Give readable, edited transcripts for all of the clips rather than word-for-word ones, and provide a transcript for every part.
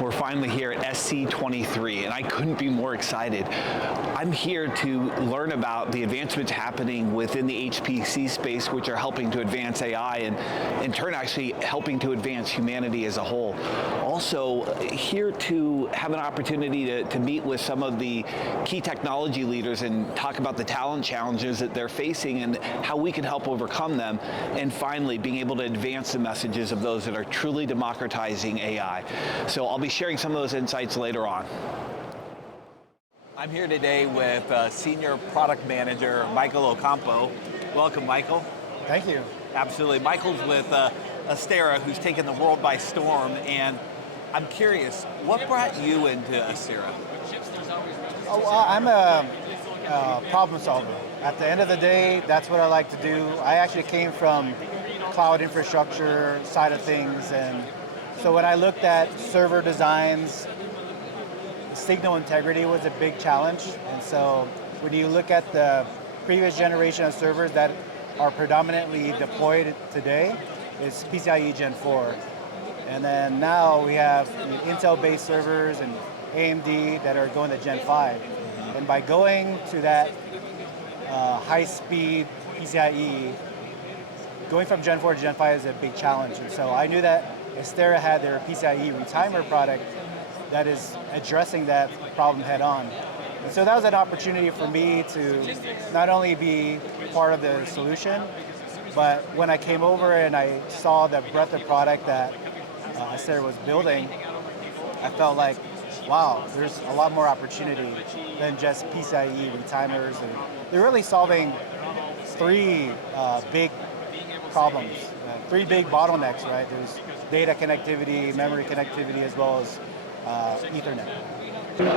We're finally here at SC23, and I couldn't be more excited. I'm here to learn about the advancements happening within the HPC space, which are helping to advance AI and in turn actually helping to advance humanity as a whole. Also, here to have an opportunity to meet with some of the key technology leaders and talk about the talent challenges that they're facing and how we can help overcome them. And finally, being able to advance the messages of those that are truly democratizing AI. So I'll be sharing some of those insights later on. I'm here today with Senior Product Manager, Michael Ocampo. Welcome, Michael. Thank you. Absolutely. Michael's with Astera, who's taken the world by storm, and I'm curious, what brought you into Astera? I'm a problem solver. At the end of the day, that's what I like to do. I actually came from cloud infrastructure side of things, and so when I looked at server designs, signal integrity was a big challenge. And so when you look at the previous generation of servers that are predominantly deployed today, it's PCIe Gen 4. And then now we have Intel-based servers and AMD that are going to Gen 5. And by going to that high-speed PCIe, going from Gen 4 to Gen 5 is a big challenge. And so I knew that Astera had their PCIe retimer product that is addressing that problem head on. And so that was an opportunity for me to not only be part of the solution, but when I came over and I saw the breadth of product that Astera was building, I felt like, wow, there's a lot more opportunity than just PCIe retimers. And they're really solving three big problems, three big bottlenecks, right? There's data connectivity, memory connectivity, as well as Ethernet.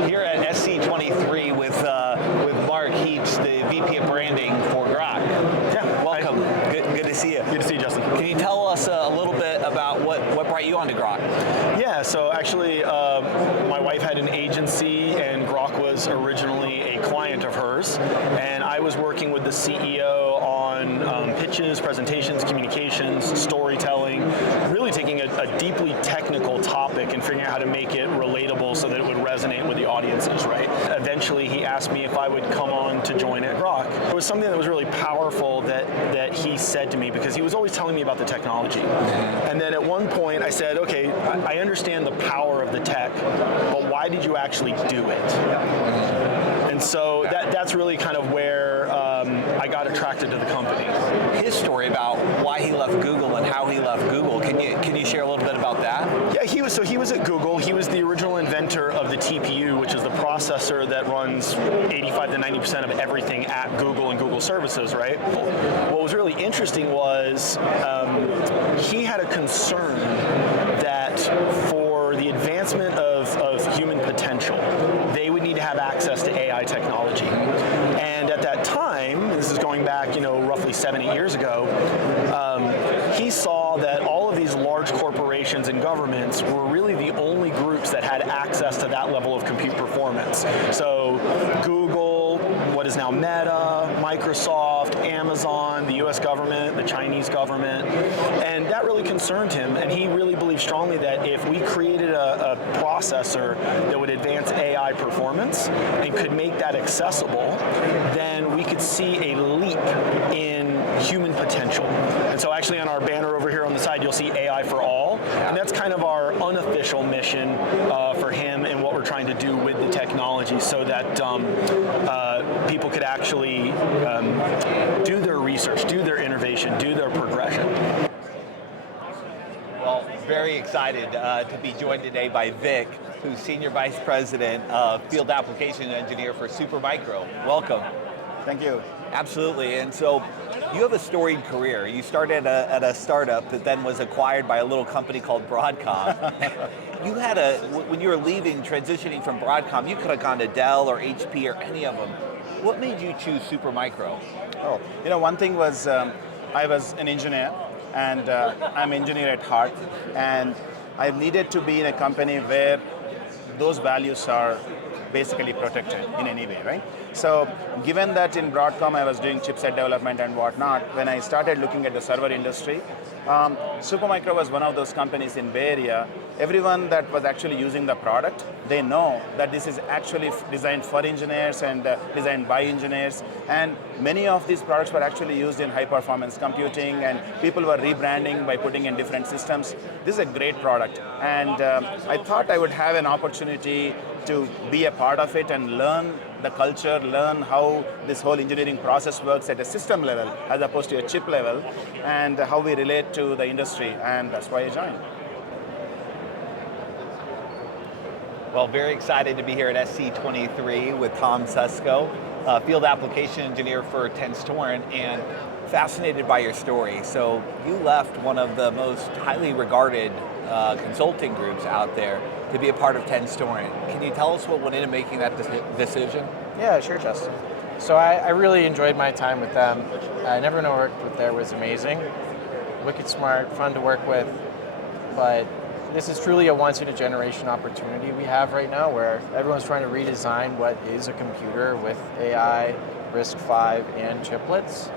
Here at SC23 with Mark Heaps, the VP of Branding for Groq. Yeah, welcome. Good to see you. Good to see you, Justin. Can you tell us a little bit about what brought you onto Groq? Yeah, so actually my wife had an agency and Groq was originally a client of hers, and I was working with the CEO on pitches, presentations, communications, storytelling, really taking a deeply technical topic and figuring out how to make it relatable so that it would resonate with the audiences, right? Eventually he asked me if I would come on to join at Groq. It was something that was really powerful that he said to me, because he was always telling me about the technology. And then at one point I said, okay, I understand the power of the tech, but why did you actually do it? And so that's really kind of where I got attracted to the company. His story about why he left Google and how he left Google, can you share a little bit about that? Yeah, he was at Google. He was the original inventor of the TPU, which is the processor that runs 85 to 90% of everything at Google and Google services, right? What was really interesting was he had a concern that for the advancement of human potential, they would need to have access to AI technology. And at that time, this is going back, roughly 7-8 years ago, he saw that all of these large corporations and governments were really the only groups that had access to that level of compute performance. So Google, what is now Meta, Microsoft, Amazon, the US government, the Chinese government, and that really concerned him, and he really believed strongly that if we created a processor that would advance AI performance and could make that accessible, then we could see a leap in human potential. And so actually on our banner over here on the side, you'll see AI for all, and that's kind of our unofficial mission for him and what we're trying to do with the technology so that people could actually do their research, do their innovation, do their progression. Well, very excited to be joined today by Vic, who's Senior Vice President of Field Application Engineer for Supermicro. Welcome. Thank you. Absolutely, and so you have a storied career. You started at a startup that then was acquired by a little company called Broadcom. You had when you were leaving, transitioning from Broadcom, you could have gone to Dell or HP or any of them. What made you choose Supermicro? Oh, one thing was I was an engineer, and I'm an engineer at heart, and I needed to be in a company where those values are basically protected in any way, right? So given that in Broadcom I was doing chipset development and whatnot, when I started looking at the server industry, Supermicro was one of those companies in Bay Area. Everyone that was actually using the product, they know that this is actually designed for engineers and designed by engineers. And many of these products were actually used in high performance computing, and people were rebranding by putting in different systems. This is a great product. And I thought I would have an opportunity to be a part of it and learn the culture, learn how this whole engineering process works at a system level as opposed to a chip level, and how we relate to the industry, and that's why I joined. Well, very excited to be here at SC23 with Tom Stesco, field application engineer for Tenstorrent, and fascinated by your story. So you left one of the most highly regarded consulting groups out there to be a part of Tenstorrent. Can you tell us what went into making that decision? Yeah, sure, Justin. So I really enjoyed my time with them. Everyone I worked with there was amazing, wicked smart, fun to work with, but this is truly a once-in-a-generation opportunity we have right now where everyone's trying to redesign what is a computer with AI, RISC-V, and chiplets.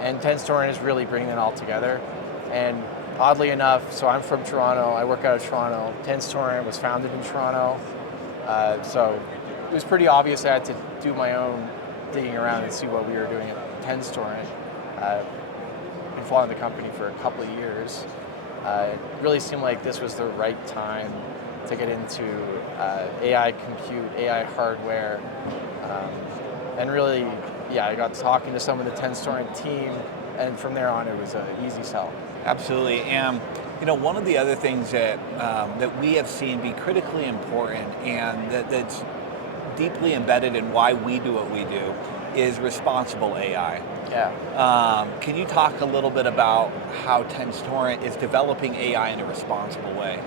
And Tenstorrent is really bringing it all together. And oddly enough, so I'm from Toronto, I work out of Toronto. Tenstorrent was founded in Toronto. So it was pretty obvious I had to do my own digging around and see what we were doing at Tenstorrent. Been following the company for a couple of years. It really seemed like this was the right time to get into AI compute, AI hardware, and really, yeah, I got talking to some of the Tenstorrent team, and from there on, it was an easy sell. Absolutely, and one of the other things that that we have seen be critically important, and that's deeply embedded in why we do what we do, is responsible AI. Yeah. Can you talk a little bit about how Tenstorrent is developing AI in a responsible way?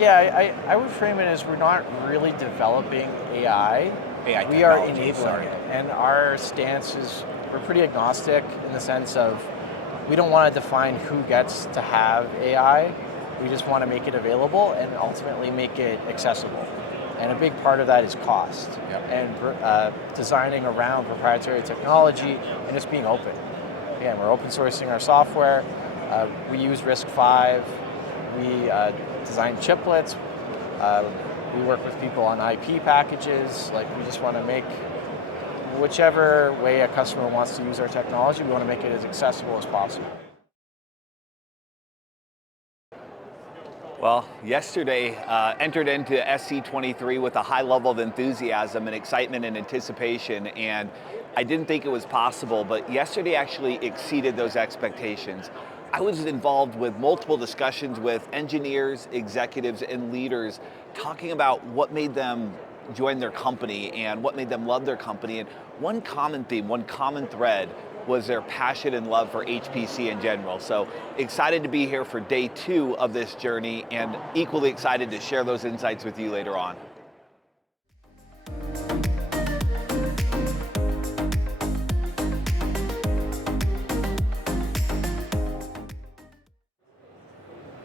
Yeah, I would frame it as we're not really developing AI. We are enabling it. And our stance is we're pretty agnostic in the sense of we don't want to define who gets to have AI. We just want to make it available and ultimately make it accessible. And a big part of that is cost. Yep. And designing around proprietary technology and just being open. Again, we're open sourcing our software. We use RISC-V. We design chiplets. We work with people on IP packages. Like, we just want to make whichever way a customer wants to use our technology, we want to make it as accessible as possible. Well, yesterday entered into SC23 with a high level of enthusiasm and excitement and anticipation, and I didn't think it was possible, but yesterday actually exceeded those expectations. I was involved with multiple discussions with engineers, executives, and leaders talking about what made them join their company and what made them love their company. And one common theme, one common thread was their passion and love for HPC in general. So excited to be here for day 2 of this journey, and equally excited to share those insights with you later on.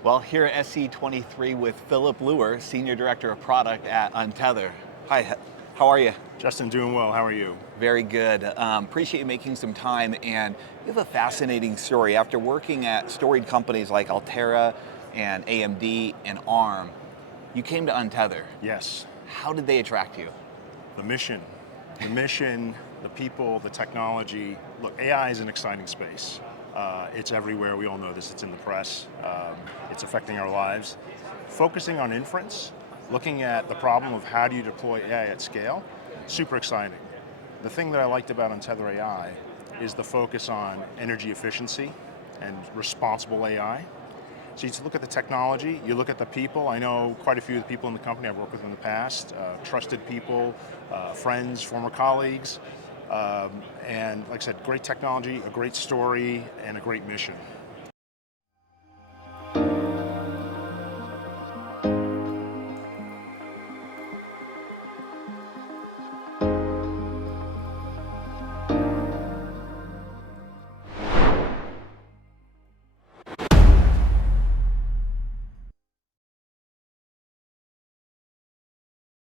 Well, here at SC23 with Philip Lewer, Senior Director of Product at Untether. Hi, how are you? Justin, doing well. How are you? Very good. Appreciate you making some time, and you have a fascinating story. After working at storied companies like Astera and AMD and ARM, you came to Untether. Yes. How did they attract you? The mission, the people, the technology. Look, AI is an exciting space. It's everywhere. We all know this. It's in the press. It's affecting our lives. Focusing on inference, looking at the problem of how do you deploy AI at scale, super exciting. The thing that I liked about Untether AI is the focus on energy efficiency and responsible AI. So you look at the technology, you look at the people. I know quite a few of the people in the company I've worked with in the past, trusted people, friends, former colleagues, and like I said, great technology, a great story, and a great mission.